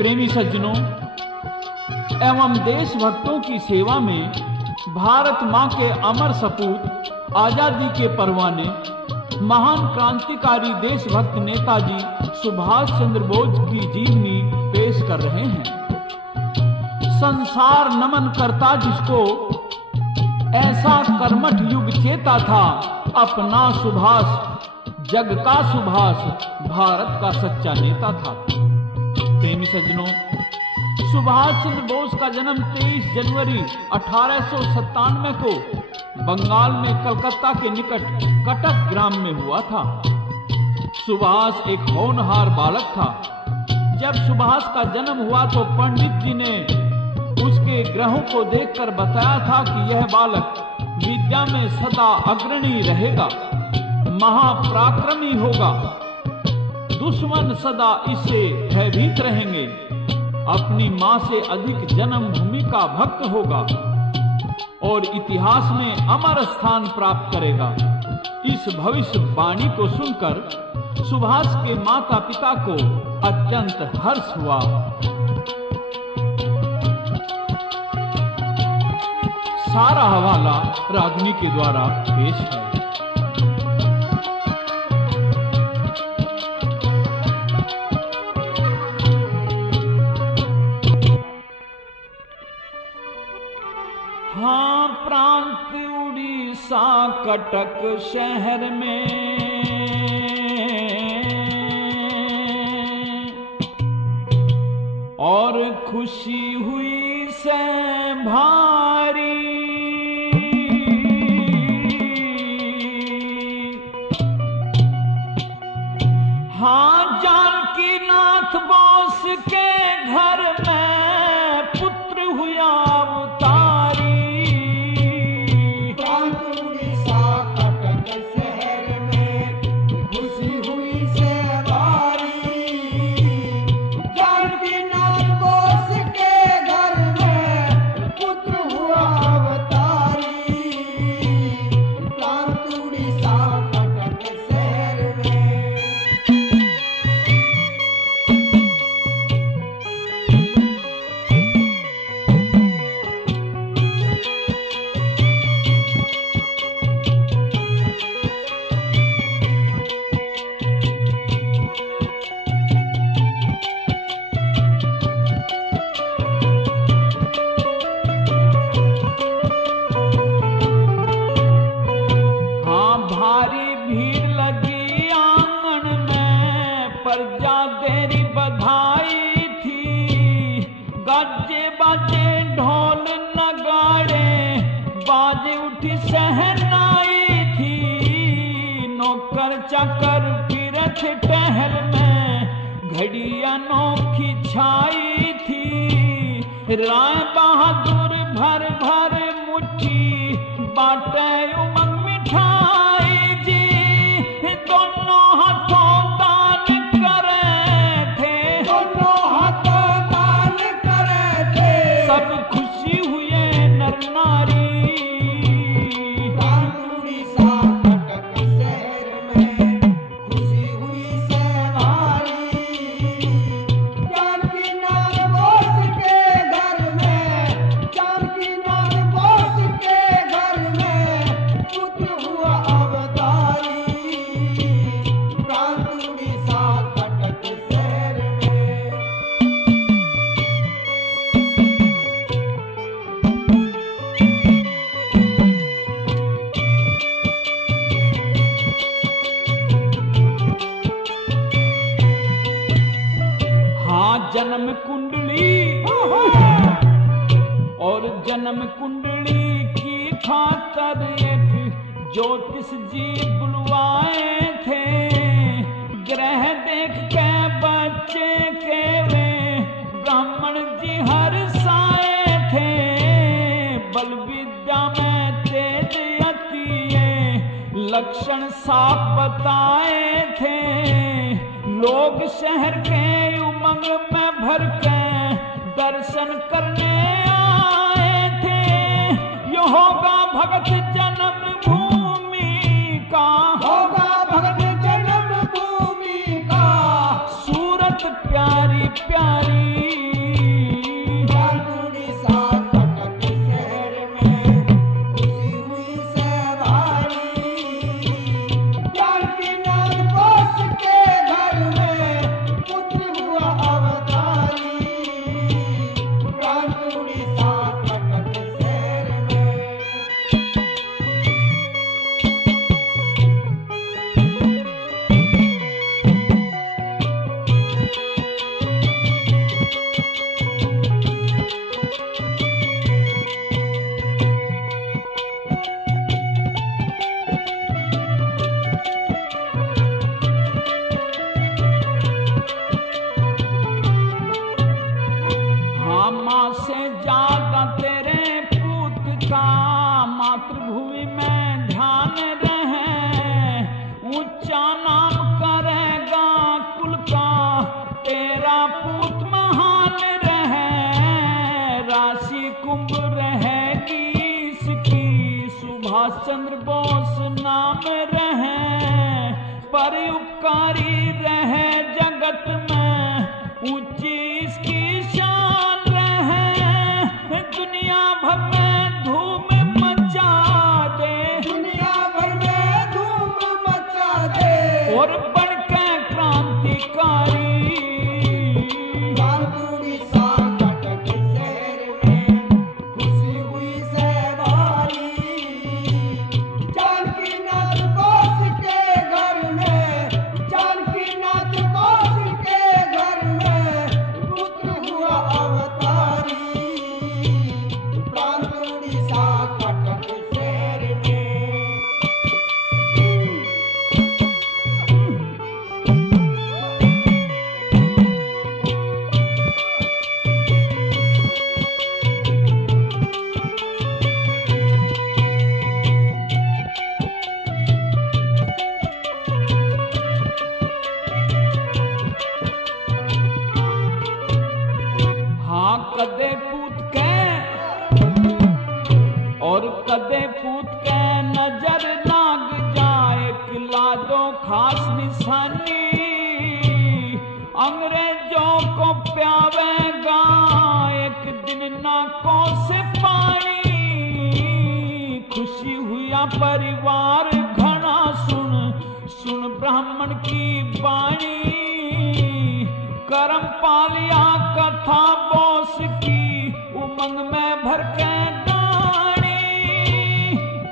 प्रेमी सज्जनों एवं देशभक्तों की सेवा में भारत मां के अमर सपूत आजादी के परवाने महान क्रांतिकारी देशभक्त नेताजी सुभाष चंद्र बोस की जीवनी पेश कर रहे हैं। संसार नमन करता जिसको, ऐसा कर्मठ युग चेता था, अपना सुभाष जग का सुभाष भारत का सच्चा नेता था। प्रेमी सज्जनों, सुभाष चंद्र बोस का जन्म 23 जनवरी 1897 को बंगाल में कलकत्ता के निकट कटक ग्राम में हुआ था। सुभाष एक होनहार बालक था। जब सुभाष का जन्म हुआ तो पंडित जी ने उसके ग्रहों को देखकर बताया था कि यह बालक विद्या में सदा अग्रणी रहेगा, महापराक्रमी होगा, दुश्मन सदा इससे भयभीत रहेंगे, अपनी मां से अधिक जन्मभूमि का भक्त होगा और इतिहास में अमर स्थान प्राप्त करेगा। इस भविष्यवाणी को सुनकर सुभाष के माता पिता को अत्यंत हर्ष हुआ। सारा हवाला रागनी के द्वारा पेश है। हाँ, प्रांत उड़ीसा कटक शहर में और खुशी हुई से भारी, हाँ, जानकी नाथ बोस के घर में पुत्र हुआ अवतारी। चाकर फिरत टहल में घड़ी अनोखी छाई थी। राय बहादुर भर भर मुट्ठी बाटे उमंग मिठाई जी, दोनों हाथों दान करे थे, दोनों हाथों दान करे थे, सब खुशी हुए नर नारी। जन्म कुंडली और जन्म कुंडली की खातर एक ज्योतिष जी बुलवाए थे। ग्रह देख के बच्चे के वे ब्राह्मण जी हर्षाए थे। बल विद्या में तेज अति लक्षण साफ बताए थे। लोग शहर के उमंग में भर के दर्शन करने आए थे। यो होगा भगत जन्म भूमि का, होगा भगत जन्म भूमि का, सूरत प्यारी प्यारी मातृभूमि में ध्यान रहे, ऊंचा नाम करेगा कुल का, तेरा पूत महान रहे, राशि कुंभ रहेगी इसकी, सुभाष चंद्र बोस नाम रहे, परोपकारी रहे जगत में, ऊंची इसकी शान रहे, दुनिया भर में धूम और बनके क्रांतिकारी कदे पूत के और कदे पूत के नजर लाग जाए, खिला दो खास निशानी, अंग्रेजों को प्यावेगा एक दिन नाकों से पानी, खुशी हुआ परिवार घना सुन सुन ब्राह्मण की वाणी, करम पालिया कथा बोस की, उमंग में भर के दानी,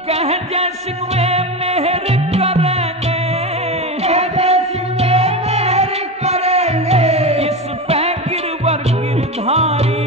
कह जैसे वे मेहर करेंगे, कह जैसे वे मेहर करेंगे, इस पे गिरवर गिरधारी,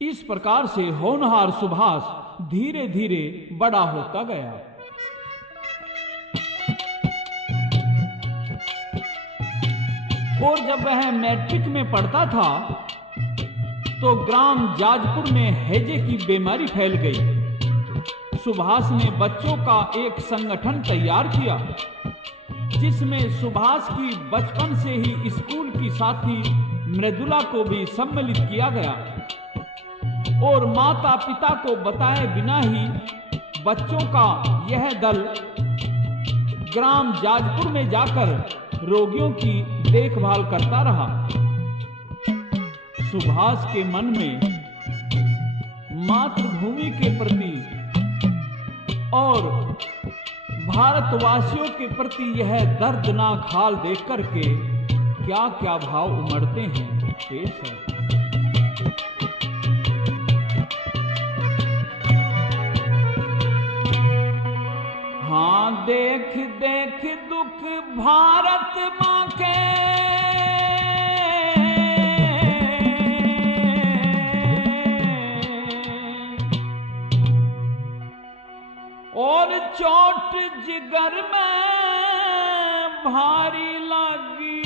इस प्रकार से होनहार सुभाष धीरे धीरे बड़ा होता गया। और जब वह मैट्रिक में पढ़ता था तो ग्राम जाजपुर में हैजे की बीमारी फैल गई। सुभाष ने बच्चों का एक संगठन तैयार किया जिसमें सुभाष की बचपन से ही स्कूल की साथी मृदुला को भी सम्मिलित किया गया और माता पिता को बताए बिना ही बच्चों का यह दल ग्राम जाजपुर में जाकर रोगियों की देखभाल करता रहा। सुभाष के मन में मातृभूमि के प्रति और भारतवासियों के प्रति यह दर्दनाक हाल देख करके क्या क्या भाव उमड़ते हैं, पेश है। हाँ, देख देख दुख भारत माँ के, और चोट जिगर में भारी लगी,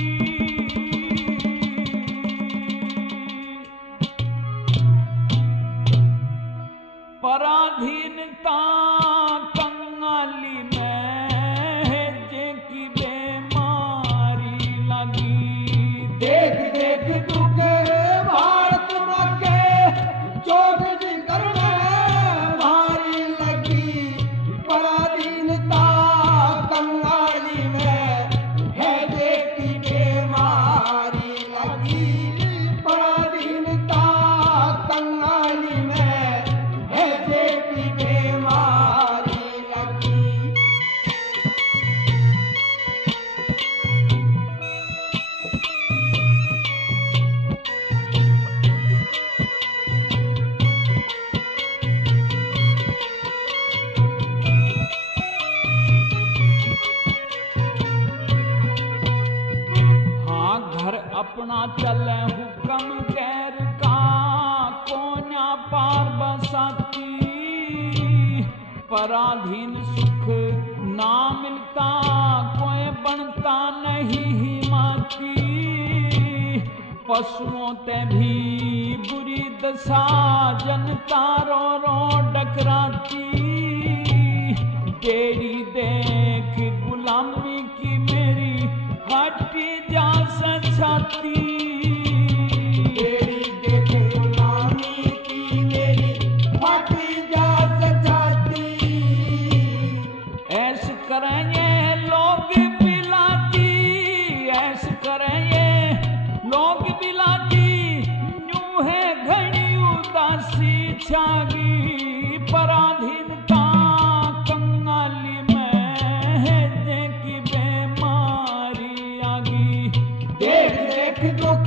मिलता कंगाली में जे की बीमारी लगी। देख देख दुख भारत मके चोट जिगर में भारी लगी। बड़ा दीनता कंगाली में है जे की बीमारी लगी। बड़ा दीनता कंगाली में है जे की बीमारी लगी। घर अपना चले हुक्म गैर का कोन्या पार बसाती। पराधीन सुख ना मिलता कोई बनता नहीं हिमाती। पशुओं ते भी बुरी दशा जनता रो रो डकराती। तेरी देख गुलामी की मेरी हटी जा सचाती। तेरी देख गुलामी की मेरी हटी जा सचाती। ऐस करेंगे लोग बिलाती, ऐस करेंगे लोग बिलाती। न्यू है घड़ी उदासी छागी। पराधीनता कंगाली में है जे की बीमारी आगी। देख देख दुख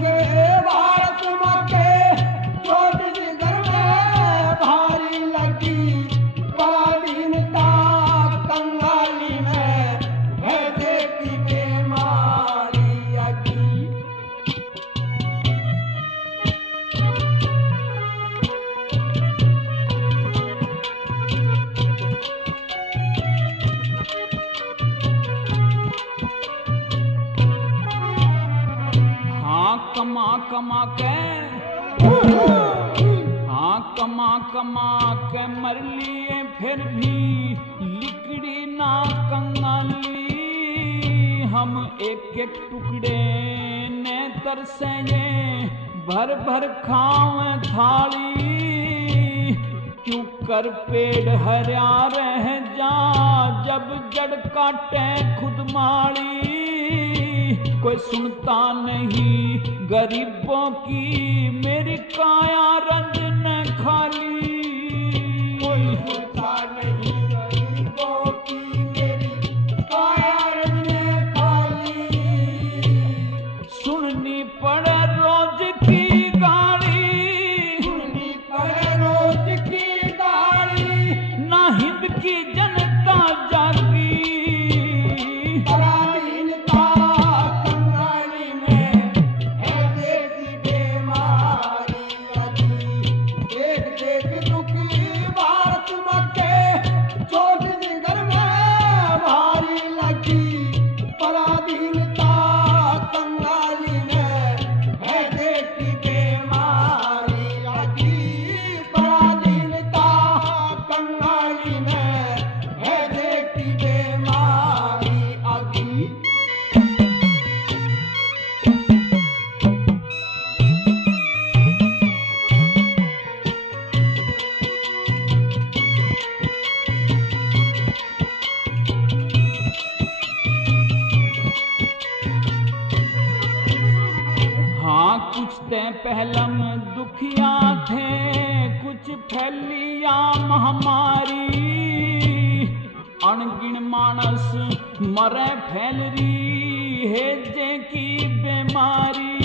भारत मके चोट जिगर में भारी लगी। पराधीनता कंगाली में है जे की बीमारी लगी। कमा कमा के कमा कमा के मर लिए फिर भी लिकड़ी ना कंगाली। हम एक एक टुकड़े ने तरसेंगे भर भर खावे थाली। क्यों कर पेड़ हरा रह जा जब जड़ काटे खुद माली। कोई सुनता नहीं गरीबों की मेरी काया रंज न खाली। कोई सुनता नहीं गरीबों की मेरी काया रंज न खाली। सुननी पड़े रोज की गाली, सुननी पड़े रोज की गाली। ना हिंद की जनता जागी। पराधीनता कंगाली में है जे की बीमारी लगी। देख देख दुखी भारत मके चोट जिगर में भारी लगी। पराधीनता कंगाली में है जे की बीमारी लगी। पराधीनता कंगाली में है जे की बीमारी लगी। हाँ कुछ ते पहलम दुखिया थे कुछ फैलिया महामारी। अनगिन मानस मरे फैल रही है जे की बीमारी।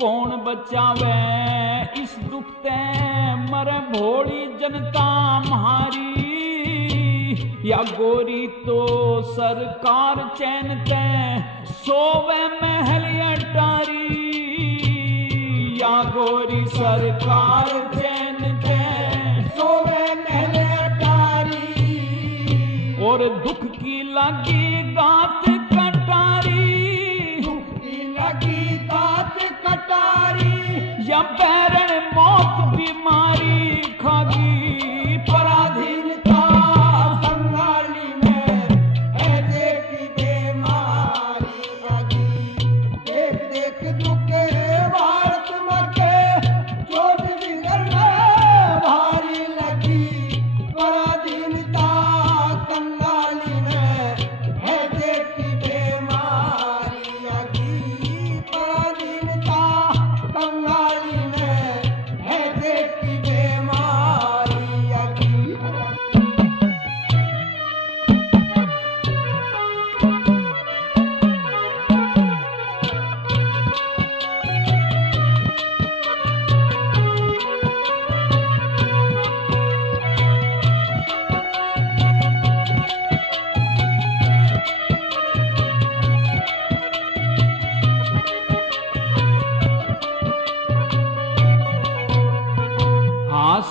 कौन बचावे इस दुख ते मरे भोली जनता म्हारी। या गोरी तो सरकार चैन ते सोवे महल अटारी। या गोरी सरकार चैन ते सोवे महल अटारी। और दुख की लगी गात कटारी। दुख की लगी गात कटारी। या बैरण मौत बीमारी खागी। पर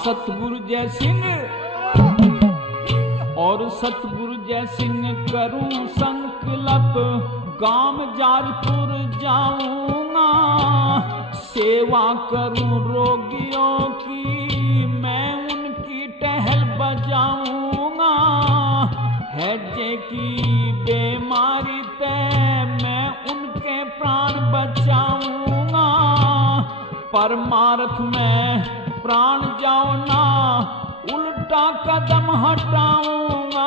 सतगुरु जय सिंह और सतगुरु जय सिंह करूं संकल्प, गांव जाजपुर जाऊंगा, सेवा करूं रोगियों की, मैं उनकी टहल बजाऊंगा। हैजे की बीमारी तय मैं उनके प्राण बचाऊंगा, परमार्थ में प्राण जाओ ना, उल्टा कदम हटाऊंगा।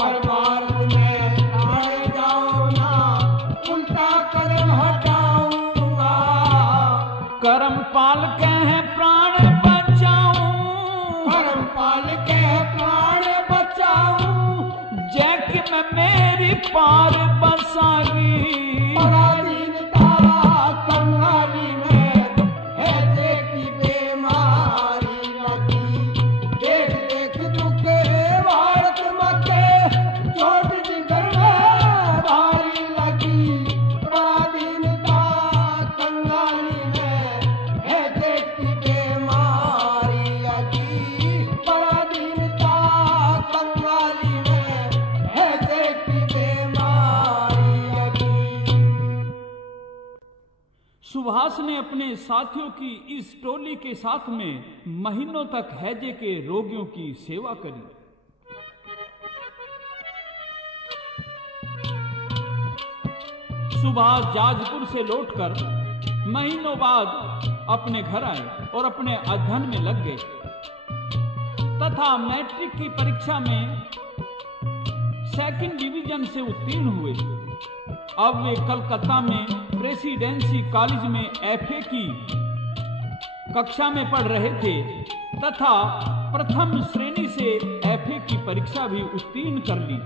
परमार्थ में प्राण जाओ ना, उल्टा कदम हटाऊंगा। करमपाल के हैं प्राण बचाऊं, करमपाल के प्राण बचाऊं, जैक में मेरी पार बसागी। पराधीनता कंगाली में हैजे की बीमारी लगी, देख देख दुख भारत मचे, चोट जिगर में भारी लगी। पराधीनता कंगाली में हैजे की बीमारी लगी, पराधीनता कंगाली में हैजे की बीमारी लगी। सुभाष ने अपने साथियों की इस टोली के साथ में महीनों तक हैजे के रोगियों की सेवा करी। सुभाष जाजपुर से लौटकर महीनों बाद अपने घर आए और अपने अध्ययन में लग गए तथा मैट्रिक की परीक्षा में सेकंड डिवीजन से उत्तीर्ण हुए। अब वे कलकत्ता में प्रेसिडेंसी कॉलेज में एफए की कक्षा में पढ़ रहे थे तथा प्रथम श्रेणी से एफए की परीक्षा भी उत्तीर्ण कर ली।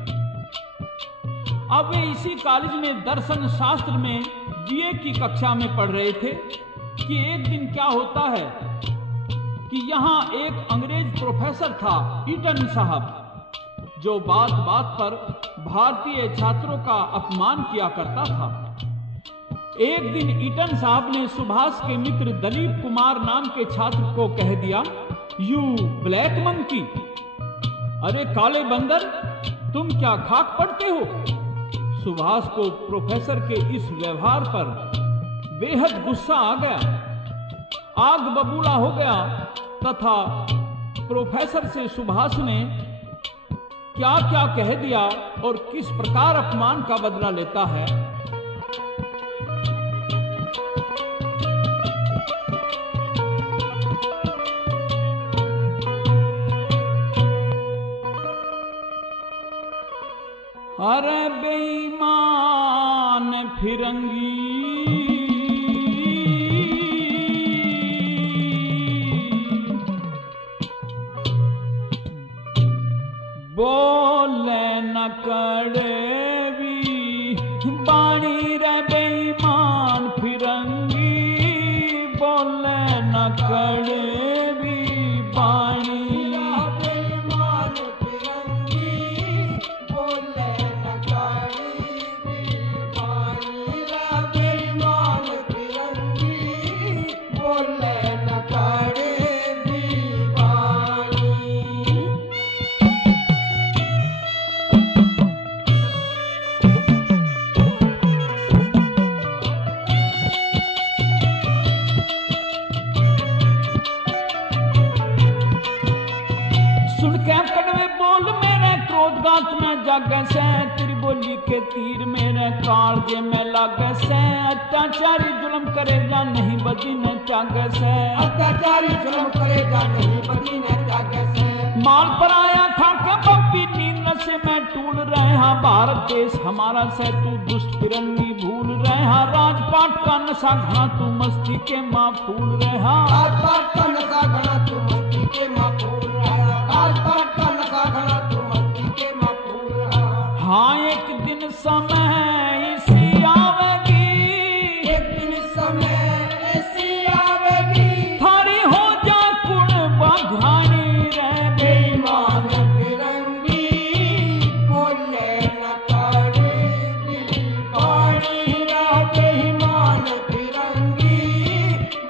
अब वे इसी कॉलेज में दर्शन शास्त्र में बीए की कक्षा में पढ़ रहे थे कि एक दिन क्या होता है कि यहाँ एक अंग्रेज प्रोफेसर था ईटन साहब, जो बात बात पर भारतीय छात्रों का अपमान किया करता था। एक दिन ईटन साहब ने सुभाष के मित्र दलीप कुमार नाम के छात्र को कह दिया, यू ब्लैक मंकी, अरे काले बंदर, तुम क्या खाक पड़ते हो। सुभाष को प्रोफेसर के इस व्यवहार पर बेहद गुस्सा आ गया, आग बबूला हो गया तथा प्रोफेसर से सुभाष ने क्या क्या कह दिया और किस प्रकार अपमान का बदला लेता है। अरे बेईमान फिरंगी, बोले न कड़वी बाणी रे बेईमान फिरंगी, बोले न कड़वी बाणी। बेईमान फिरंगी, बोले न कड़वी बाणी, बेईमान फिरंगी, बोले न कड़वी बाणी। गात में जागे से तेरी बोली के तीर मेरे कालजे में लागे से, अत्याचारी जुल्म करेगा नहीं बदी न त्यागे से, अत्याचारी जुल्म करेगा नहीं बदी न त्यागे से। माल पर आया खा के पप्पी नींद से मैं टूल रहे हाँ, भारत देश हमारा से तू दुष्ट फिरंगी भूल रहे हाँ, राजपाट का नशा घना तू मस्ती के माँ फूल रहे हाँ, राजपाट का नशा घना तू मस्ती के माँ फूल रहा, राजपाट का नशा घना तू मस्ती के माँ फूल रहा। हाँ एक दिन समय इसी आवेगी, एक दिन समय ऐसी आवेगी, थारी हो जा कुण बघानी रे बेईमान फिरंगी, बोले न कड़वी बाणी रे, बेईमान फिरंगी,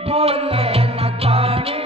बोले न कड़वी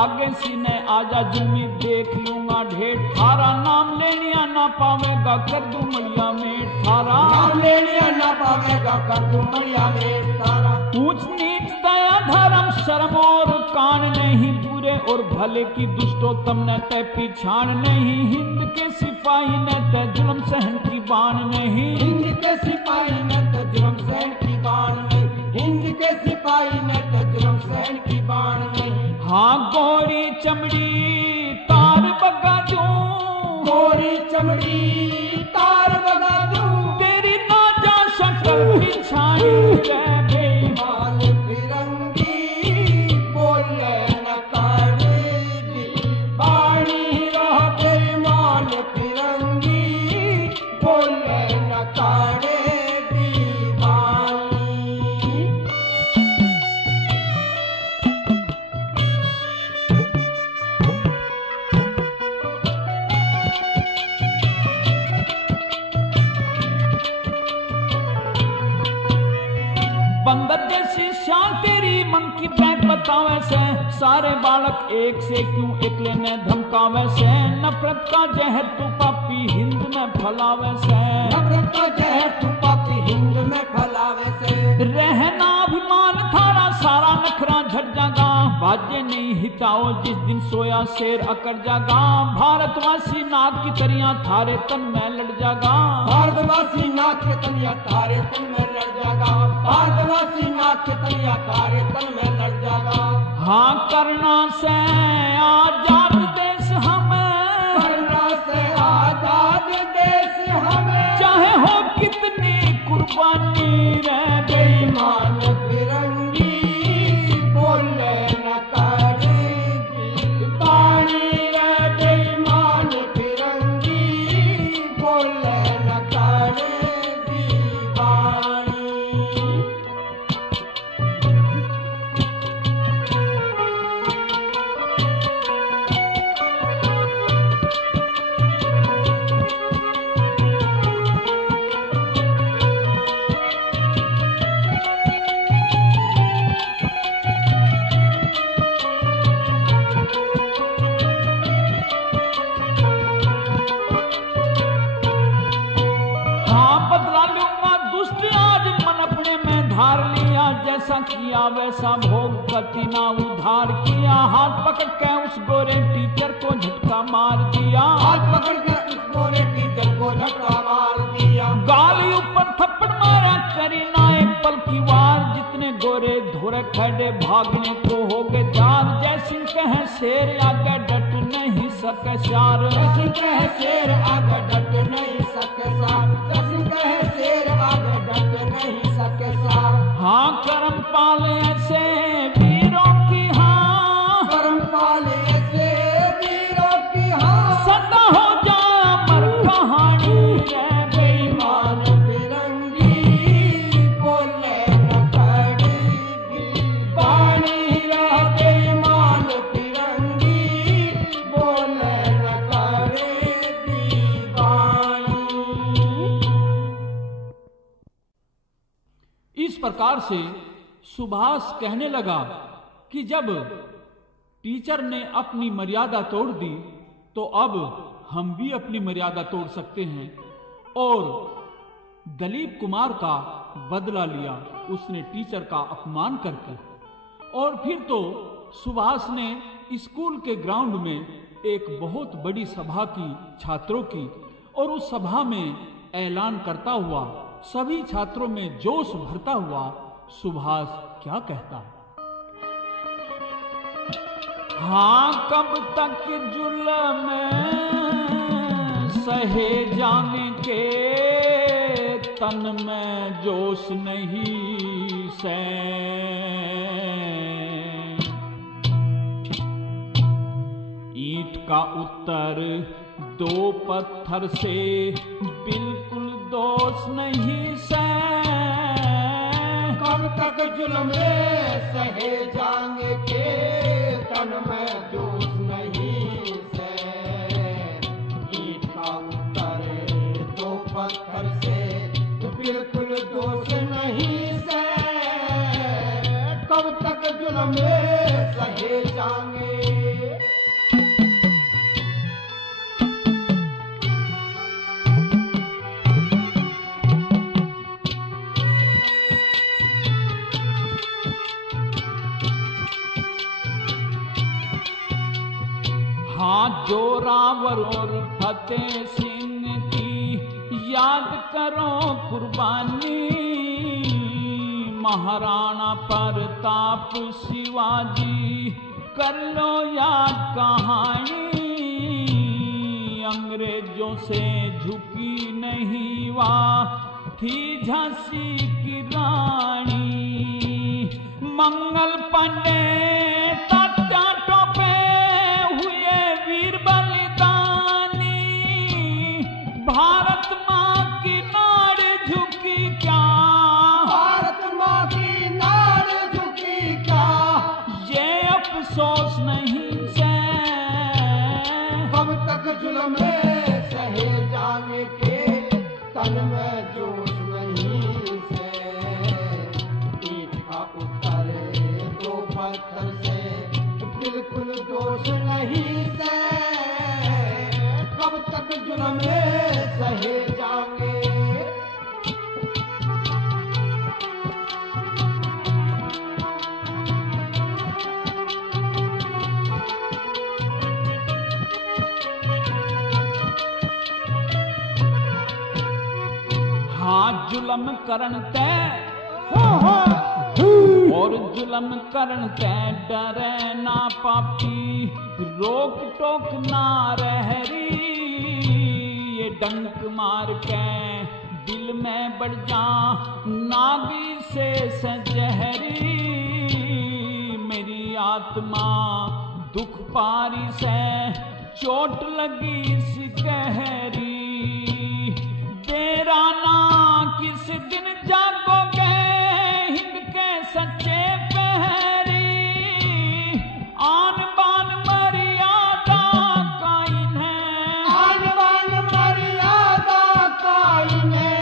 आगे सीने आजा जुम्मी देख लूंगा ढेर थारा नाम लेनिया ना पावेगा कर दूं मड़िया में थारा नाम लेनिया ना पावेगा कर दूं मड़िया में थारा। ऊंच नीच दया धर्म शर्म और कान नहीं बुरे और भले की दुष्टोत्तम न तय पिछाण नहीं हिंद के सिपाही न तय जुल्म सहन की बाण नहीं हिंद के सिपाही न तय जुल्म सहन की बाण नहीं हिंद के सिपाही न तय जुल्म सहन की बाण नहीं। हाँ गोरी चमड़ी तार बगा दूं गोरी चमड़ी तार बगा दूं तेरी ना जा शक्ल पिछाड़ी रे बेईमान फिरंगी बोले न काड़ी बाणी रह बेईमान फिरंगी बोले न काड़े दीवानी। बंदर जैसी शान तेरी मन की बात बतावे से सारे बालक एक से क्यों एकले ने धमकावे से नफरत का जहर तू पापी हिंद में फैलावे से नफरत का जहर तू पापी हिंद में फैलावे से रहना अभिमान थारा सारा नखरा झट जागा बाजे नहीं हिताओ जिस दिन सोया शेर अकड़ जागा भारतवासी नाग की तरिया थारे तन में लड़ जागा भारतवासी नाग के तनिया तारे तन में लड़ जागा भारतवासी नाग के तनिया तारे तन में लड़ जागा। हाँ करना से आजाद देश हमें करना से आजाद देश हमें चाहे हो कितनी कुर्बानी रे बेईमान फिरंगी बोले न करेगी बाणी रे बेईमान फिरंगी बोले न करेगी बाणी। जैसा किया वैसा भोग गति ना उधार किया हाथ पकड़ के उस गोरे टीचर को झटका मार दिया हाथ पकड़ के उस गोरे टीचर को झटका मार दिया गाली ऊपर थप्पड़ मारा करी ना एक पल की वार जितने गोरे धोरे खड़े भागने को हो गए चार जैसिंह कहे शेर आगे डट नहीं सके शार जैसिंह कहे शेर आगे डट नहीं सके सार जैसिंह कहे शेर आगे डट नहीं सके सार। हाँ करम पाले से वीरों की हाँ करम पाले से वीरों की हाँ सदा हो जाए अमर कहानी रे बेईमान फिरंगी बोले न करेगी बाणी रे बेईमान फिरंगी बोले न करेगी बाणी। इस प्रकार से सुभाष कहने लगा कि जब टीचर ने अपनी मर्यादा तोड़ दी तो अब हम भी अपनी मर्यादा तोड़ सकते हैं और दलीप कुमार का बदला लिया उसने टीचर का अपमान करके। और फिर तो सुभाष ने स्कूल के ग्राउंड में एक बहुत बड़ी सभा की छात्रों की और उस सभा में ऐलान करता हुआ सभी छात्रों में जोश भरता हुआ सुभाष क्या कहता है। हाँ कब तक जुल्म सहे जाने के तन में जोश नहीं से ईंट का उत्तर दो पत्थर से बिल्कुल दोष नहीं से कब तक जुल्म सहे जाने के तन में जोश नहीं से ईंट का उत्तर दो पत्थर से बिल्कुल दोष नहीं से कब तक जुल्म सहे जाने हाँ, जोरावर और फतेह सिंह की याद करो कुर्बानी, महाराणा प्रताप शिवाजी कर लो याद कहानी। अंग्रेजों से झुकी नहीं वाह थी झांसी की रानी, मंगल पांडे तात्या टोपे हुए वीर बलिदानी। भारत माँ की नाड़ झुकी क्या, भारत माँ की नाड़ झुकी क्या, ये अफसोस नहीं से कब तक जुल्म सहे जाने के तन में जोश नहीं से। ईंट का उतरे दो पत्थर से बिल्कुल दोष नहीं से, कब तक जुल्म सहे जाएंगे। हाँ, जुल्म करन तय और जुल्म करन तय डरे ना पापी, रोक टोक ना रहरी। ये डंक मार के दिल में बढ़ जा नागी से सजहरी। मेरी आत्मा दुख पारी से चोट लगी सी गहरी। तेरा ना किस दिन जागोगे हिंद के सच्चे पहरी। आन बान मर्यादा कायम है, आन बान मर्यादा कायम है,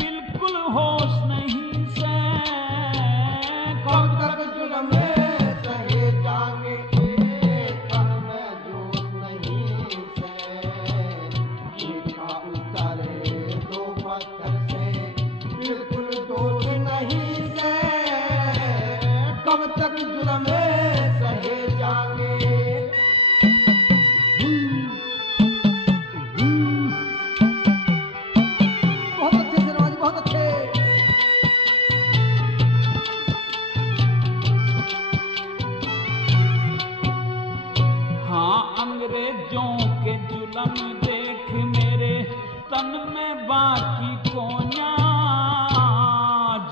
बिल्कुल होश नहीं से कब तक जुल्म सहे जाएंगे। तन में जोश नहीं से, ईंट का उतरे दो पत्थर से बिल्कुल दोष नहीं से, कब तक जुल्म सहे जाएंगे। बहुत अच्छे शर्मा जी, बहुत अच्छे। हाँ, अंग्रेजों के जुल्म देख मेरे तन में बाकी कोना।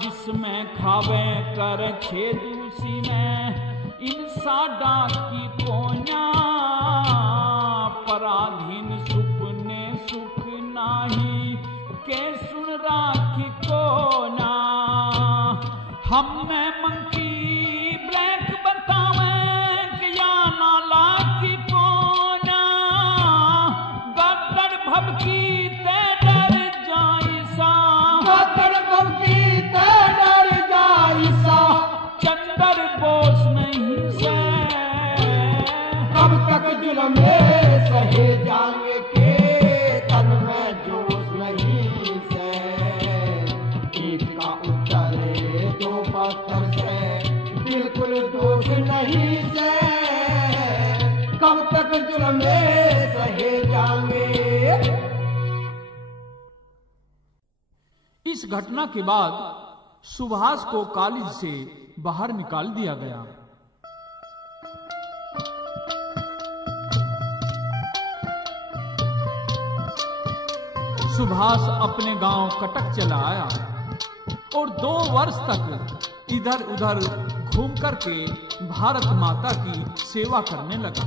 जिसमें खावे कर छेद उसी में इन साडा की कोना। पराधीन सुपने सुख नाही के सुन राखी कोना। हमने मंकी ब्लैक बतावे कि या नाला की कोना। गदर भबकी ते डर जाई सा, गदर भबकी ते डर जाई सा, चंदर बोस नहीं से कब तक जुल्म सहे जाएंगे के तन में जोश नहीं से। ईंट का उतरे दो पत्थर से बिल्कुल दोष नहीं से, कब तक जुल्म सहे जाएंगे। इस घटना के बाद सुभाष को कॉलेज से बाहर निकाल दिया गया। सुभाष अपने गांव कटक चला आया और 2 वर्ष तक इधर उधर घूम करके भारत माता की सेवा करने लगा।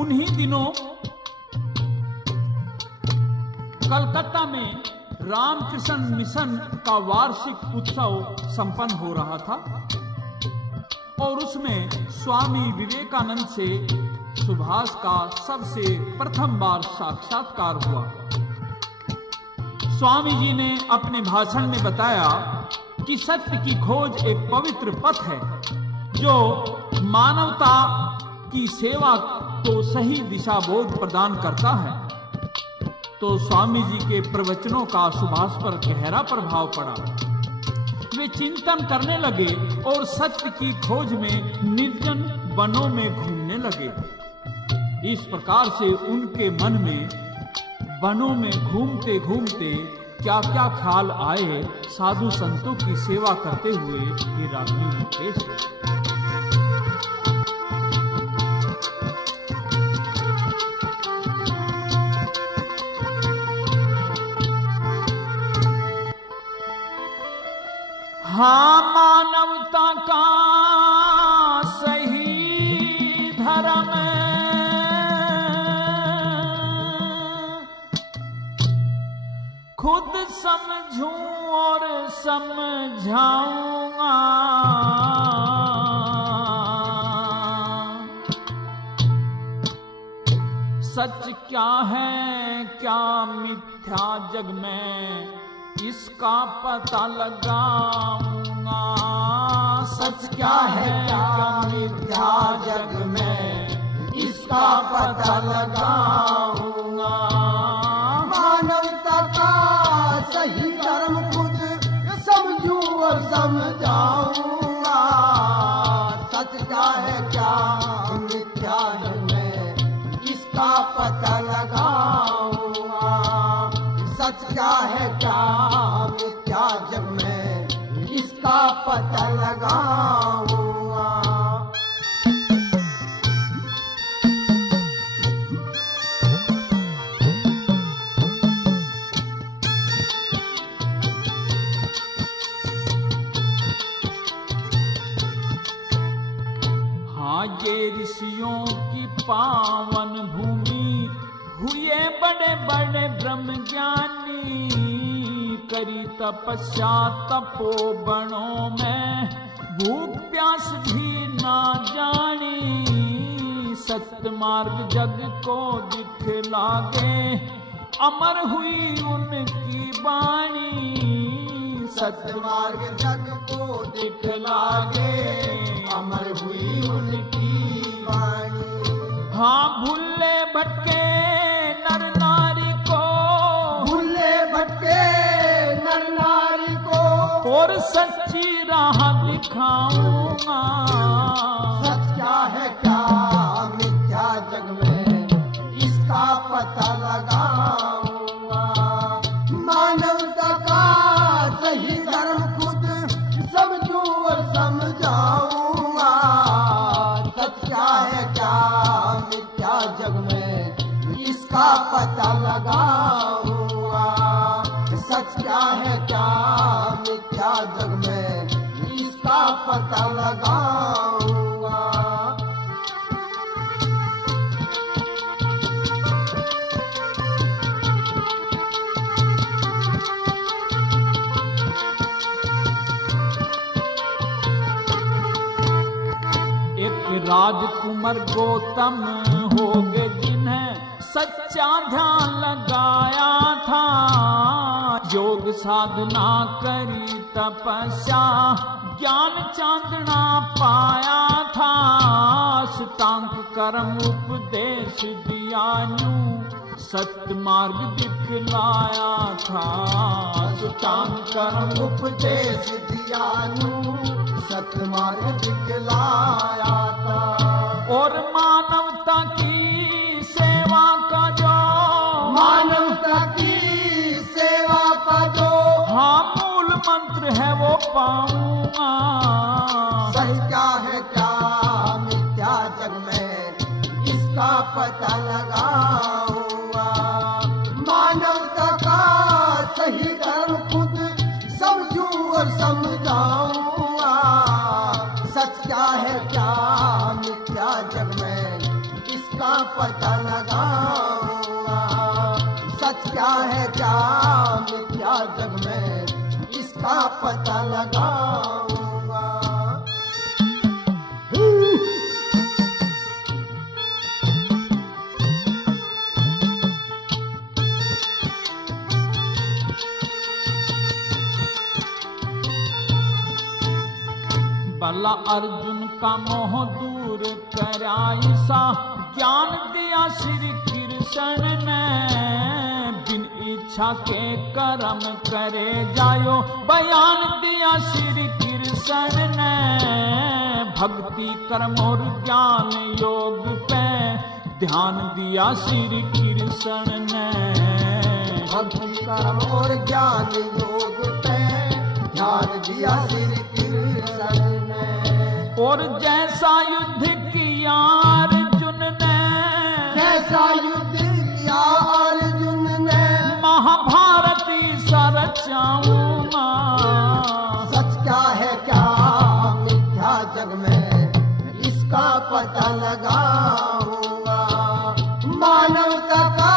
उन्हीं दिनों कलकत्ता में रामकृष्ण मिशन का वार्षिक उत्सव संपन्न हो रहा था और उसमें स्वामी विवेकानंद से सुभाष का सबसे प्रथम बार साक्षात्कार हुआ। स्वामी जी ने अपने भाषण में बताया कि सत्य की खोज एक पवित्र पथ है जो मानवता की सेवा को सही दिशा बोध प्रदान करता है। तो स्वामी जी के प्रवचनों का सुभाष पर गहरा प्रभाव पड़ा। वे चिंतन करने लगे और सत्य की खोज में निर्जन वनों में घूमने लगे। इस प्रकार से उनके मन में वनों में घूमते घूमते क्या क्या ख्याल आए, साधु संतों की सेवा करते हुए ये रागिनी में पेश है। हाँ, मानवता का सही धर्म खुद समझूं और समझाऊंगा। सच क्या है क्या मिथ्या जग में इसका पता लगाऊंगा। सच क्या है क्या मिथ्या जग में इसका पता लगाऊंगा। मानवता का सही धर्म खुद समझूं और समझाऊंगा। सच क्या है क्या मिथ्या जग में इसका पता लगाऊंगा। सच क्या है क्या मिथ्या जग में इसका पता लगाऊंगा। हाँ, ये ऋषियों की पावन भूमि हुए बड़े बड़े ब्रह्म ज्ञानी। करी तपस्या तपोवनों में भूख प्यास भी ना जानी। सत्य मार्ग जग को दिखलागे अमर हुई उनकी वाणी। सत्य मार्ग जग को दिखलागे अमर हुई उनकी वाणी। हाँ, भूले भटके नर नारी को, भूले भटके नर नारी को और सच्ची राह दिखाऊंगा। सच क्या है क्या मिथ्या जग में इसका पता लगाऊंगा। मानवता का सही धर्म खुद समझूं और समझाऊंगा। सच क्या है क्या मिथ्या जग में इसका पता लगाऊंगा। सच क्या है क्या मिथ्या जग में इसका पता लगाऊंगा। राजकुमार गौतम हो गए जिन्हें सच्चा ध्यान लगाया था। योग साधना करी तपस्या ज्ञान चांदना पाया था। अष्टांग कर्म उपदेश दिया यूं सत्य मार्ग दिखलाया था। अष्टांग कर्म उपदेश दिया यूं सत्य मार्ग दिखलाया था। और मानवता की सेवा का जो, मानवता की सेवा का जो हाँ मूल मंत्र है वो पाऊंगा। सच क्या है क्या मिथ्या जग में इसका पता लगाऊंगा। मानवता का सही धर्म खुद समझूं और समझाऊंगा। सच क्या है क्या मिथ्या जग में इसका पता लगाऊंगा। सच क्या है क्या मिथ्या जग में इसका पता लगाऊंगा। भला अर्जुन का मोह दूर कराइसा ज्ञान दिया श्री कृष्ण ने। बिन इच्छा के कर्म करे जायो बयान दिया श्री कृष्ण ने। भक्ति कर्म और ज्ञान योग पे ध्यान दिया श्री कृष्ण ने। भक्ति कर्म और ज्ञान योग पे ध्यान दिया श्री कृष्ण ने। और जैसा युद्ध किया अर्जुन ने, जैसा युद्ध किया अर्जुन ने, महाभारती सरचाऊंगा। सच क्या है क्या मिथ्या जग में इसका पता लगाऊंगा। मानवता का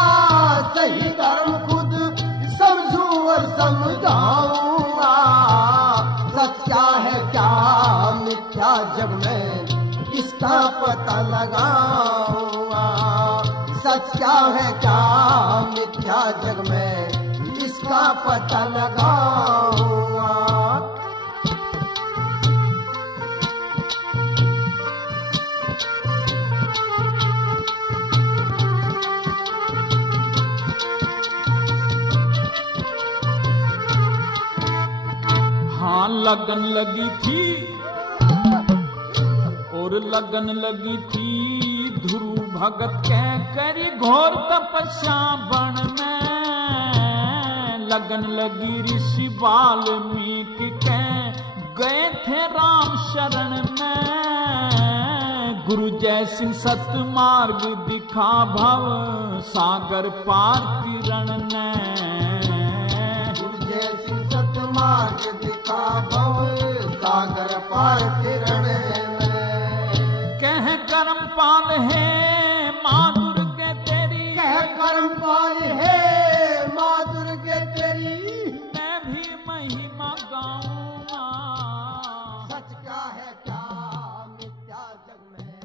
सही धर्म खुद समझूं और समझाऊंगा। सच क्या है क्या मिथ्या जग में इसका पता लगाऊंगा। सच क्या है क्या मिथ्या जग में इसका पता लगाऊंगा। हाँ लगन लगी थी और लगन लगी थी ध्रुव भगत के करी घोर तपस्या बन में। लगन लगी ऋषि वाल्मीकि के गए थे राम शरण में। गुरु जय सिंह सत मार्ग दिखा भव सागर पार तिरण ने। मार्ग दिखा भव सागर पार तिरण में। कह कर्म पाल है माँ दुर्गे तेरी, कह कर्म पाल है माँ दुर्गे तेरी। मैं भी महिमा गाऊंगा। सच क्या है क्या मिथ्या जग में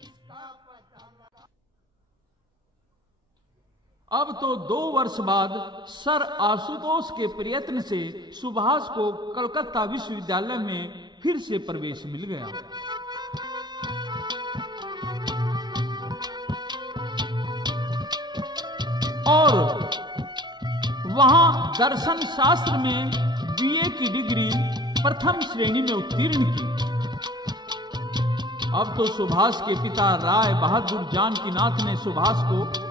इसका पता लगा। अब तो 2 वर्ष बाद सर आशुतोष के प्रयत्न से सुभाष को कलकत्ता विश्वविद्यालय में फिर से प्रवेश मिल गया। और वहां दर्शन शास्त्र में बीए की डिग्री प्रथम श्रेणी में उत्तीर्ण की। अब तो सुभाष के पिता राय बहादुर जानकीनाथ ने सुभाष को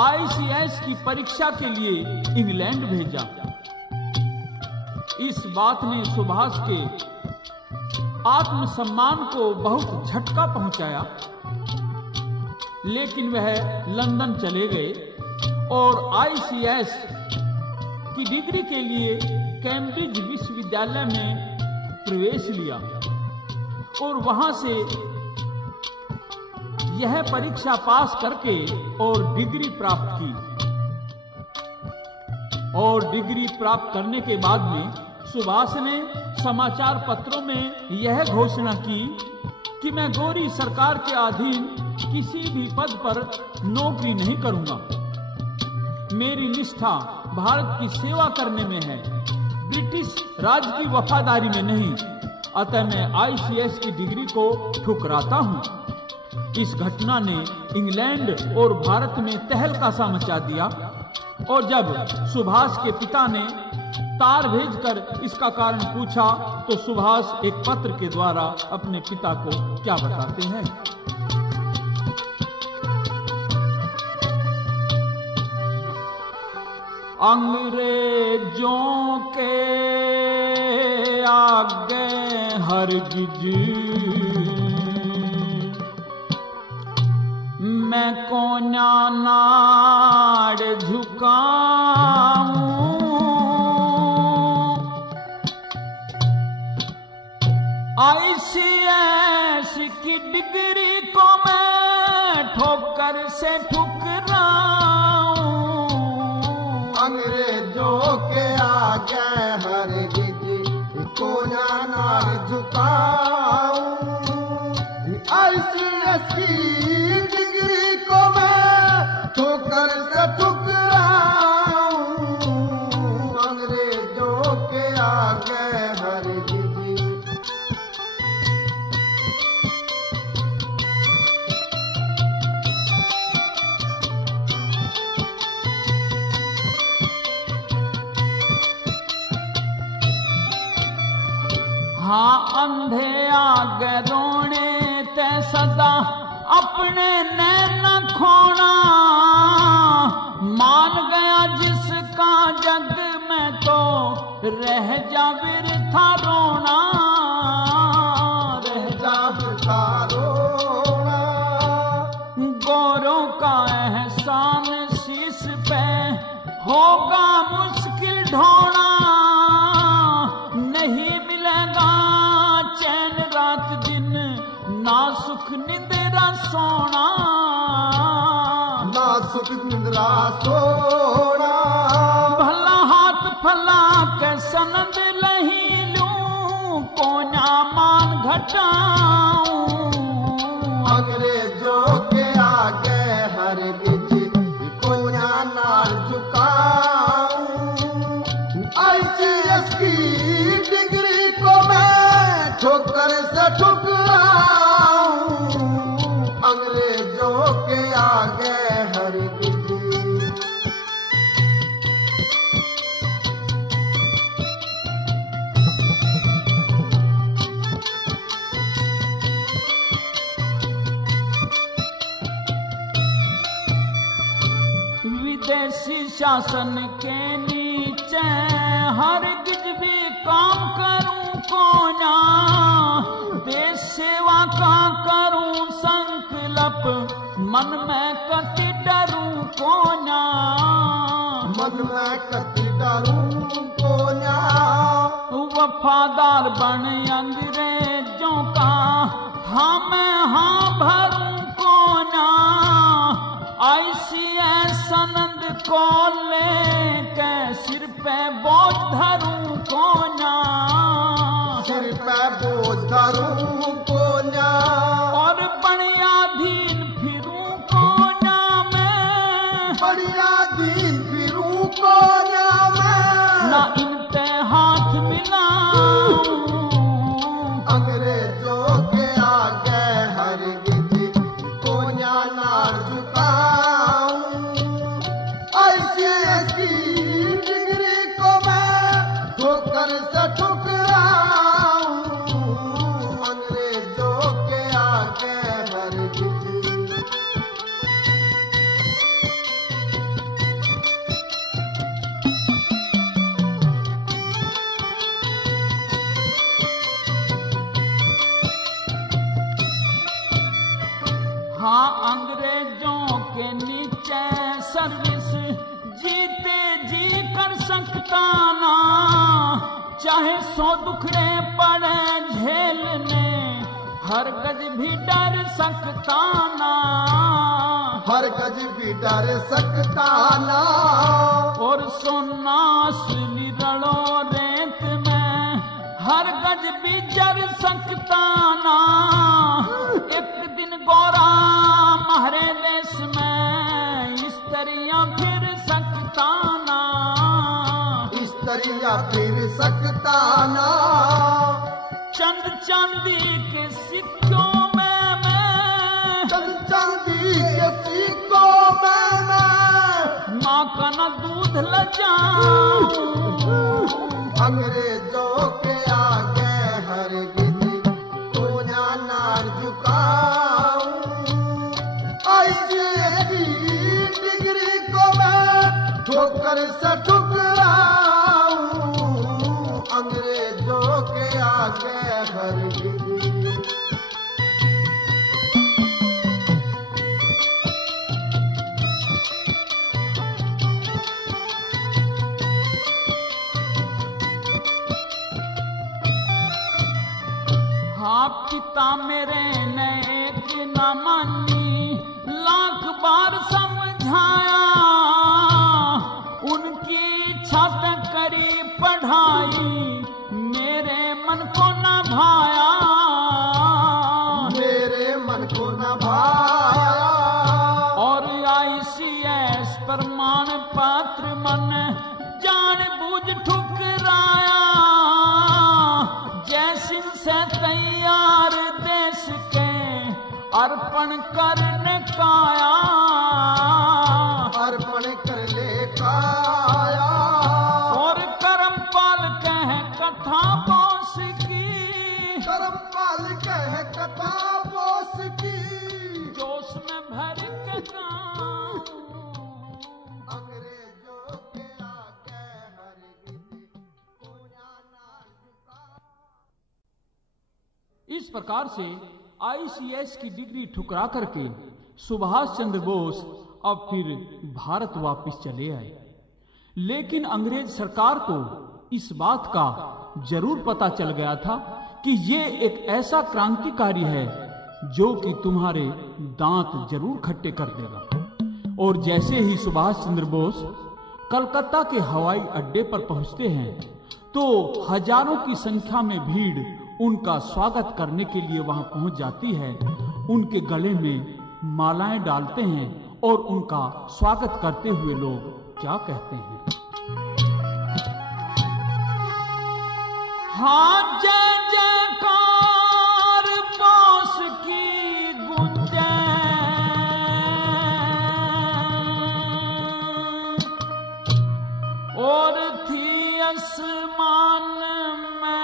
ICS की परीक्षा के लिए इंग्लैंड भेजा। इस बात ने सुभाष के आत्मसम्मान को बहुत झटका पहुंचाया, लेकिन वह लंदन चले गए और ICS की डिग्री के लिए कैम्ब्रिज विश्वविद्यालय में प्रवेश लिया और वहां से यह परीक्षा पास करके और डिग्री प्राप्त की। और डिग्री प्राप्त करने के बाद में सुभाष ने समाचार पत्रों में यह घोषणा की कि मैं गौरी सरकार के अधीन किसी भी पद पर नौकरी नहीं करूंगा। मेरी निष्ठा भारत की सेवा करने में है, ब्रिटिश राज की वफादारी में नहीं। अतः मैं ICS की डिग्री को ठुकराता हूं। इस घटना ने इंग्लैंड और भारत में तहलका मचा दिया और जब सुभाष के पिता ने तार भेजकर इसका कारण पूछा तो सुभाष एक पत्र के द्वारा अपने पिता को क्या बताते हैं। अंग्रेजों के आगे हरगिज मैं कोन्या नाड़ झुकाऊं। ICS की डिग्री को मैं ठोकर से ठुकराऊं। अंग्रेजों के आगे हरगिज कोन्या नाड़ झुकाऊं। ICS की डिग्री को मैं ठोकर से ठुकराऊं। अंग्रेजों के आगे हरगिज। हाँ अंधे आगे रोने ते सदा अपने नैन खोना, मान गया जिसका जग में तो रह जा वृथा रोना, रह जा वृथा रोना। गोरों का एहसान शीश पे होगा मुश्किल ढोना, नहीं मिलेगा चैन रात दिन, ना सुख निंद्रा सोना, ना सुख निंद्रा सोना। भला हाथ फला के सनद लही लूं, कोना मान घटाऊं, अंग्रेजों के आगे हरगिज कोना ना झुकाऊं। ICS की डिग्री को मैं ठोकर से ठुकराऊं, अंग्रेजों के आगे हरगिज। विदेशी शासन के नीचे हरगिज भी काम करूं कोना, देश सेवा का करूं संकल्प, मन में कति डरूं कोना, मन में कति डरूं कोना। वफादार बन अंग्रेजों का हाँ मैं हाँ भरूं कोना, ICS सनद को लेके सिर पे बोझ धरूं कोना, सिर पे बोझ धरूं कोना। और बढ़ियाधीन फिरूं कोना मैं, बढ़ियाधीन फिरूं कोना मैं। ना इनते हाथ मिलाऊं, अंग्रेजों के आगे हरगिज कोना ना झुकाऊं। ICS की डिग्री को मैं ठोकर से ठुकराऊं, अंग्रेजों के आगे हरगिज। हाँ अंग्रेजों के नीचे सर्विस जीते जी कर सकता ना, चाहे 100 दुखड़े पड़े झेलने, हर गज भी डर सकता ना, हर गज भी डर सकता ना। और सोना असली रड़ो रेत में हर गज भी जर सकता ना, एक दिन गोरा महरे देश में स्त्रियां फिर सकता ना, स्त्रियां फिर सकता ना। चंद चांदी के सिक्कों में मैं, चंद चांदी के सिक्कों में मैं माँ का न दूध ल जाऊं, अंग्रेजों के आगे हरगिज कोना ना झुकाऊं। ICS की डिग्री को मैं ठोकर से ठुकराऊं, अंग्रेजों के आगे हरगिज। हाँ पिता मेरे ने एक न मानी, लाख बार समझाया, उनकी इच्छा तक करी पढ़ाई, मेरे मन को न भाया, मेरे मन को न भाया। और ICS प्रमाण पत्र मन जान बूझ ठुकराया, जैसिन से तैयार देश के अर्पण करने काया, अर्पण कर ले काया। और करमपाल कह कथा बोस की, करमपाल कह कथा बोस की, जो इस प्रकार से ICS की डिग्री ठुकरा करके सुभाष चंद्र बोस अब फिर भारत वापस चले आए। लेकिन अंग्रेज सरकार को इस बात का जरूर पता चल गया था कि ये एक ऐसा क्रांतिकारी है जो कि तुम्हारे दांत जरूर खट्टे कर देगा। और जैसे ही सुभाष चंद्र बोस कलकत्ता के हवाई अड्डे पर पहुंचते हैं तो हजारों की संख्या में भीड़ उनका स्वागत करने के लिए वहां पहुंच जाती है। उनके गले में मालाएं डालते हैं और उनका स्वागत करते हुए लोग क्या कहते हैं? हाँ, जय जयकार बोस की गूंजे, और थी आसमान में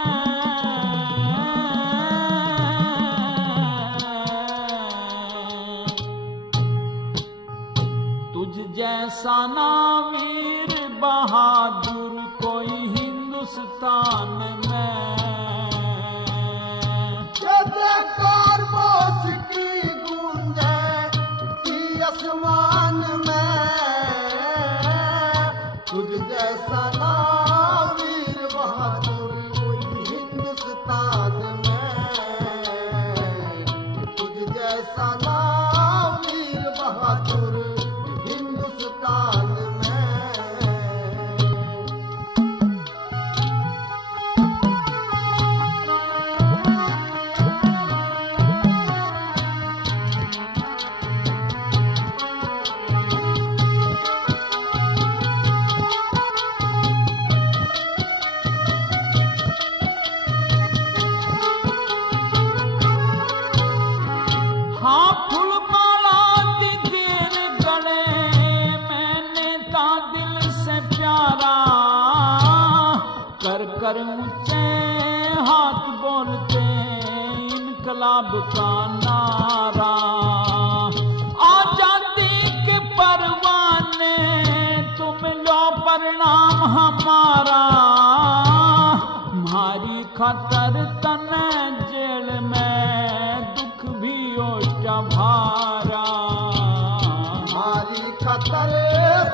तुझ जैसा ना वीर बहादुर कोई हिंदुस्तान में। जय जयकार बोस की गूंजे थी आसमान में, तुझ जैसा ना वीर बहादुर कोई हिंदुस्तान में, तुझ जैसा ना वीर बहादुर हिंदुस्तान में। हाँ, फूलमाला दी तेरे गले मैंने ता दिल से प्यारा, कर कर ऊंचे हाथ बोलते इनकलाब का नारा। आजादी के परवाने तुम लो प्रणाम हमारा, हमारी खातर तन जेल में दुख भी ओटा भारा। हमारी खतर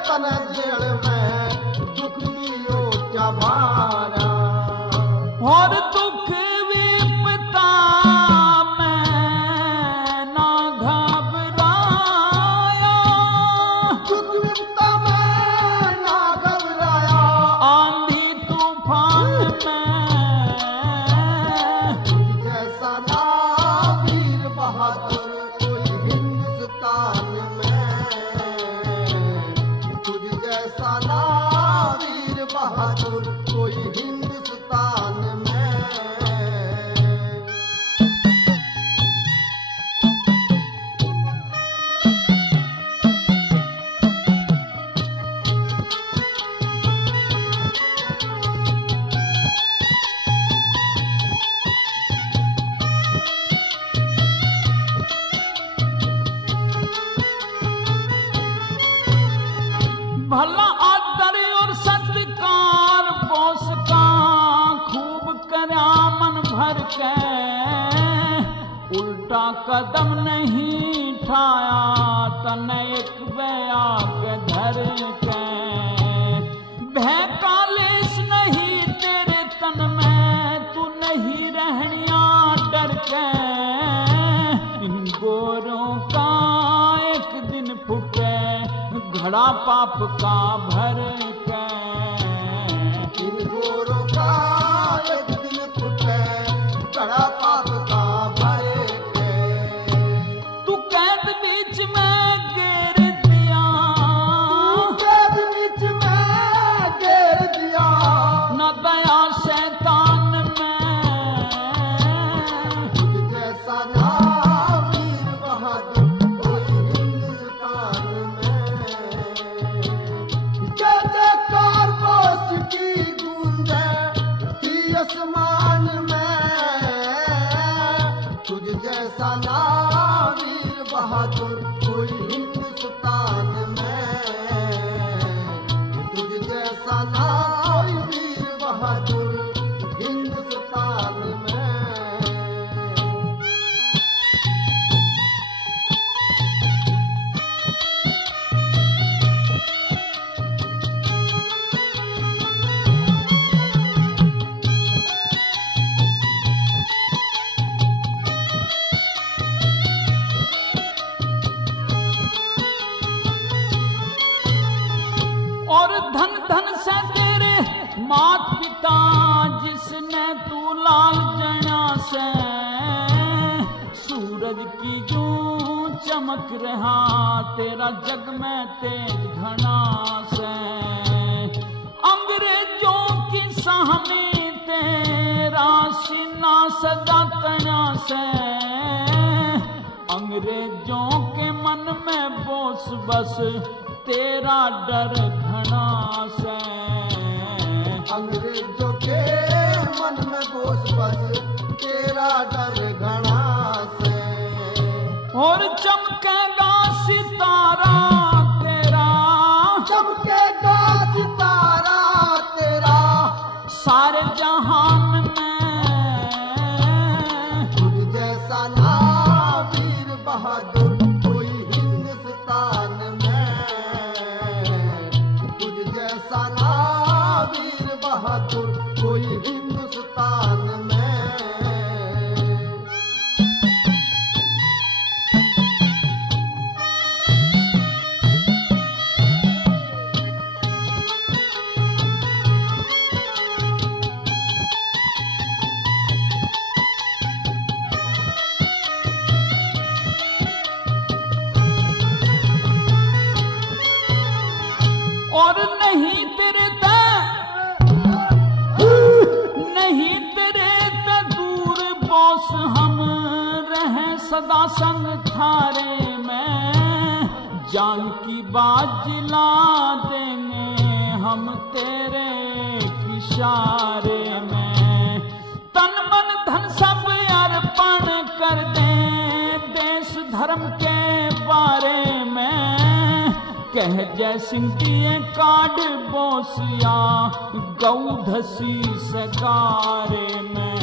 तन जेल में दुख भी ओटा भारा। और दुख विपदा में ना घबराया, दुख विपदा में ना घबराया। आंधी तूफान में जैसा ना वीर बहादुर कोई हिंदुस्तान में, तुझ जैसा ना वीर बहादुर कोई हिंदुस्तान में। भला आदर और सत्कार बोस का खूब करया मन भर के, उल्टा कदम नहीं ठाया तन एक बया के धर के। भय कालेश नहीं तेरे तन में, तू नहीं रहनिया डर के। इन गोरों का एक दिन फूटे घड़ा पाप का भर के। इन गोरों का एक दिन फूटे घड़ा पाप का भर के। तू कैद बीच में गिर दिया, कैद बीच में घेर दिया। न दया शैतान में, तुझ जैसा ना वीर बहादुर कोई हिंदुस्तान में। जय जयकार बोस की गूंजे थी आसमान में, तुझ जैसा ना वीर बहादुर कोई हिंदुस्तान में, तुझ जैसा ना वीर बहादुर हिंदुस्तान में। सूरज की जूं चमक रहा तेरा जग में तेज घना से, अंग्रेजों की साहमी तेरा सीना सदा तना से, अंग्रेजों के मन में बोस बस तेरा डर घना से, अंग्रेजों के मन में बोस बस तेरा डर घना से, और चमकेगा सितारा तेरा, चमकेगा सितारा तेरा सारे जहान में, तुझ जैसा ना वीर बहादुर कोई हिंदुस्तान में, तुझ जैसा ना वीर बहादुर कोई हिंदुस्तान में। और नहीं तेरे नहीं तेरे ते दूर बोस हम रहे सदा संग थारे में, जान की बात जिला देंगे हम तेरे इशारे में, तन मन धन सब अर्पण कर दें देश धर्म के बारे में, कह जय सिंह दिए काड बोसिया गौ धसी सगारे में,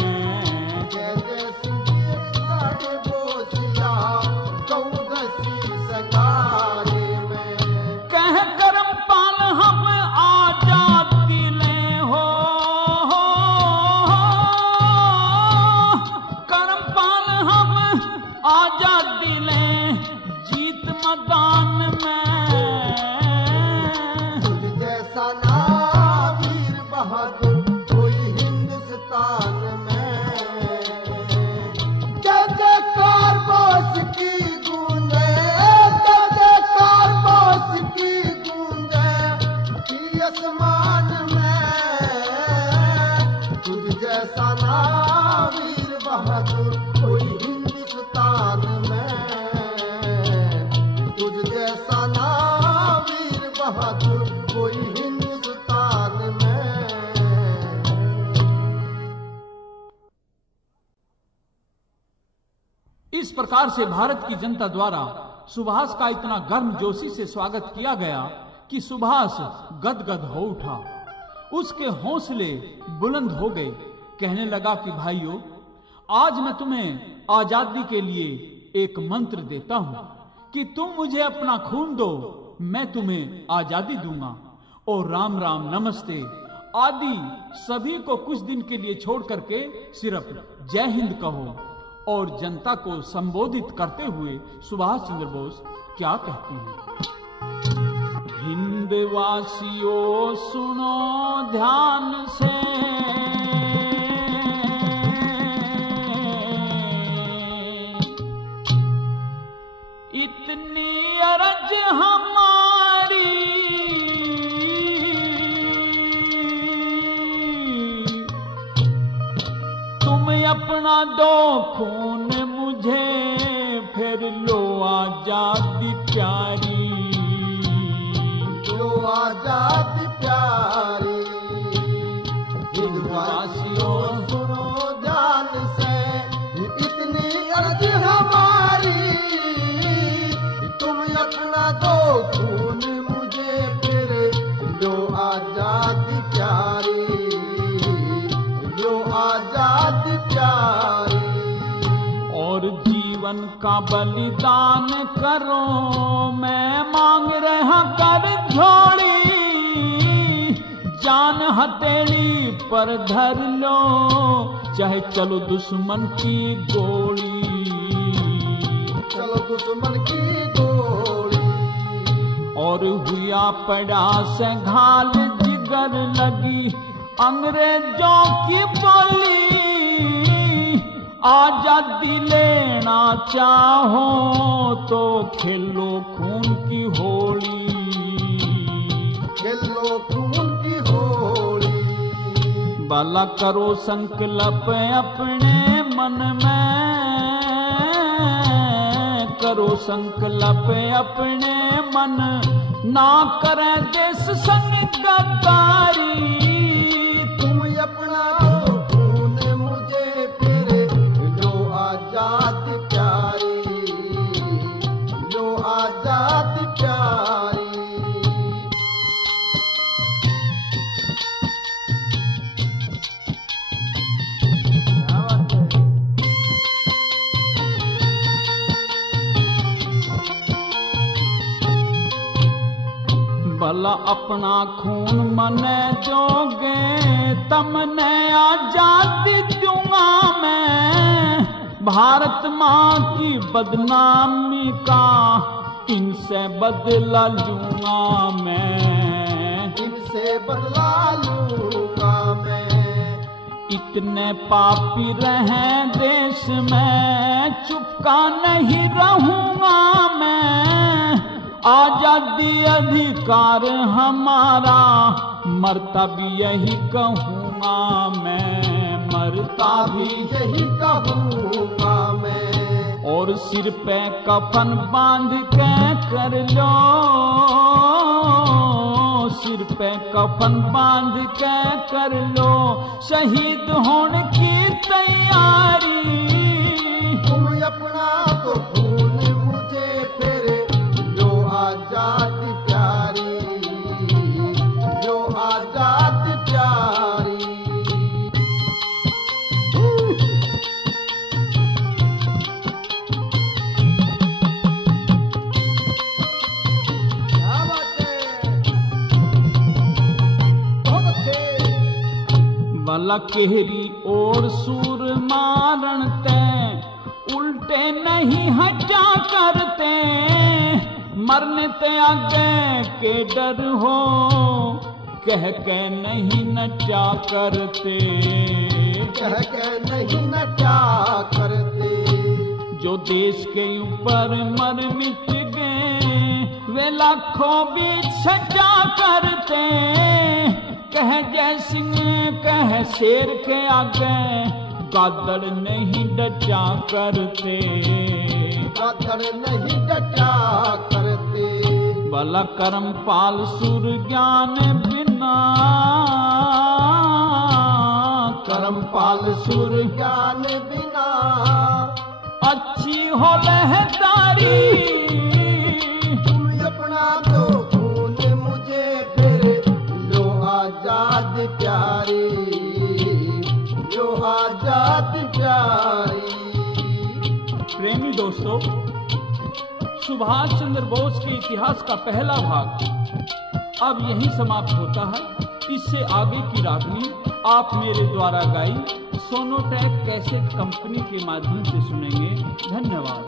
जय जय सिंह दिए काड बोसिया गौ धसी सगारे में, कह करमपाल हम आजादी ले हो, करमपाल हम आजादी ले जीत मैदान में, कोई हिंदुस्तान में, जय जयकार बोस की गूंजे, जय जयकार बोस की गूंजे कि आसमान में, तुझ जैसा ना वीर बहादुर कोई हिंदुस्तान में, तुझ जैसा ना वीर बहादुर कोई हिंदुस्तान में। इस प्रकार से भारत की जनता द्वारा सुभाष का इतना गर्मजोशी से स्वागत किया गया कि सुभाष गदगद हो उठा, उसके हौसले बुलंद हो गए। कहने लगा कि भाइयों, आज मैं तुम्हें आजादी के लिए एक मंत्र देता हूं कि तुम मुझे अपना खून दो, मैं तुम्हें आजादी दूंगा। और राम राम नमस्ते आदि सभी को कुछ दिन के लिए छोड़ करके सिर्फ जय हिंद कहो। और जनता को संबोधित करते हुए सुभाष चंद्र बोस क्या कहते हैं? हिंद वासियों सुनो ध्यान से, इतनी अरज हमारी, तुम अपना दो खून मुझे, फिर लो आजादी प्यारी, लो आजादी प्यारी। हिंदवासियों सुनो ध्यान से, इतनी अर्ज हमारी, तुम अपना दो खून मुझे, फिर लो आजादी प्यारी, लो आजादी प्यारी। और जीवन का बलिदान करो, मैं मांग रहा कर झोली, जान हथेली पर धर लो, चाहे चलो दुश्मन की गोली, चलो दुश्मन की गोली। और हुआ पड़ा से घाल जिगर लगी अंग्रेजों की बोली, आजादी लेना चाहो तो खेलो खून की होली, खेलो खून की होली। भला करो संकल्प अपने मन में, करो संकल्प अपने मन, ना करे देश संग गद्दारी। तुम अपना खून मुझे फिर लो आजाद प्यारी, लो आजाद प्यारी। भला अपना खून मने जोगे, तमने आजादी दूंगा मैं। भारत माँ की बदनामी का इनसे बदला लूंगा मैं, इनसे बदला लूंगा मैं। इतने पापी रहे देश में, चुपका नहीं रहूंगा मैं। आजादी अधिकार हमारा, मरता भी यही कहूँगा मैं, मरता भी यही कहूँगा मैं। और सिर पे कफन बांध के कर लो, सिर पे कफन बांध के कर लो शहीद होने की तैयारी। तुम अपना तो खून मुझे फिर लो आजाद प्यारी, लो आजाद प्यारी। क्या बात है, बहुत अच्छे। भला केहरी और सूर मारण ते, उल्टे नहीं हटा करते। मरने ते आगे के डर हो, कह के नहीं नचा करते, कह के नहीं नचा करते। जो देश के ऊपर मर मिट गए, वे लाखों भी सजा करते। कह जय सिंह कह शेर के आगे, गादड़ नहीं डचा करते, गादड़ नहीं डटा करते। भला कर्मपाल सुर ज्ञान बिना, कर्मपाल सुर ज्ञान बिना अच्छी हो लहदारी। तुम अपना तो खून मुझे फिर लो आजाद प्यारी, लो आजाद प्यारी। प्रेमी दोस्तों, सुभाष चंद्र बोस के इतिहास का पहला भाग अब यहीं समाप्त होता है। इससे आगे की रागनी आप मेरे द्वारा गाई सोनोटेक कैसेट कंपनी के माध्यम से सुनेंगे। धन्यवाद।